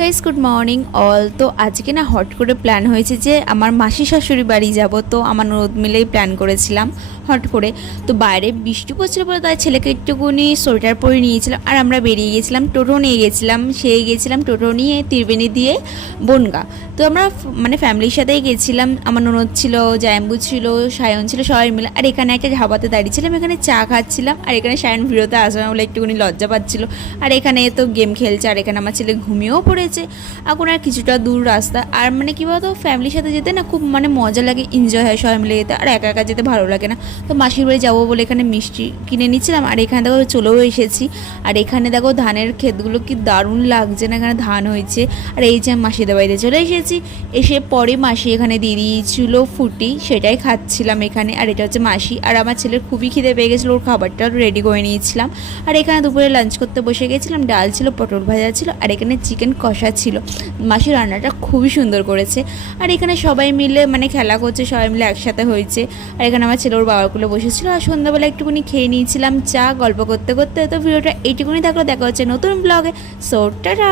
Guys, good morning all. তো আজকে না হট করে প্ল্যান হয়েছে যে আমার মাসি শাশুড়ি বাড়ি যাব। তো আমার ননদ মিলেই প্ল্যান করেছিলাম হট করে। তো বাইরে বৃষ্টি পড়ছিল বলে তাই ছেলেকে একটুকুনি সোয়েটার পরে নিয়েছিলাম আর আমরা বেরিয়ে গেছিলাম। টোটো নিয়ে গেছিলাম, গেছিলাম টোটো নিয়ে ত্রিবেণী দিয়ে বনগা। তো আমরা মানে ফ্যামিলির সাথেই গেছিলাম। আমার ননদ ছিল, জায়াম্বু ছিল, সায়ন ছিল, সবাই মিলে। আর এখানে একটা ধাবাতে দাঁড়িয়েছিলাম, এখানে চা খাচ্ছিলাম। আর এখানে সায়ন ভিডিওতে আসবে না বলে একটুকুনি লজ্জা পাচ্ছিল। আর এখানে তো গেম খেলছে, আর এখানে আমার ছেলে ঘুমিয়েও পড়েছে। এখন আর কিছুটা দূর রাস্তা। আর মানে কী বলতো, ফ্যামিলির সাথে যেতে না খুব মানে মজা লাগে, এনজয় হয় সবাই মিলে যেতে। আর একা একা যেতে ভালো লাগে না। তো মাসির বাড়ি যাবো বলে এখানে মিষ্টি কিনে নিচ্ছিলাম। আর এখানে দেখো চলেও এসেছি। আর এখানে দেখো ধানের ক্ষেতগুলো কি দারুণ লাগছে না, এখানে ধান হয়েছে। আর এই যে মাসিদের বাড়িতে চলে এসেছি। এসে পরে মাসি এখানে দিয়ে দিয়েছিল ফুটি, সেটাই খাচ্ছিলাম এখানে। আর এটা হচ্ছে মাসি। আর আমার ছেলের খুবই খিদে পেয়ে গেছিলো, ওর খাবারটা রেডি করে নিয়েছিলাম। আর এখানে দুপুরে লাঞ্চ করতে বসে গেছিলাম। ডাল ছিল, পটল ভাজা ছিল, আর এখানে চিকেন কষা ছিল। মাসি রান্নাটা খুবই সুন্দর করেছে। আর এখানে সবাই মিলে মানে খেলা করছে, সবাই মিলে একসাথে হয়েছে। আর এখানে আমার ছেলে ওর বাবার কোলে বসেছিল। আর সন্ধ্যাবেলা একটুকুনি খেয়ে নিয়েছিলাম চা, গল্প করতে করতে। তো ভিডিওটা এইটুকুনি থাকলো, দেখা হচ্ছে নতুন ব্লগে। So tata.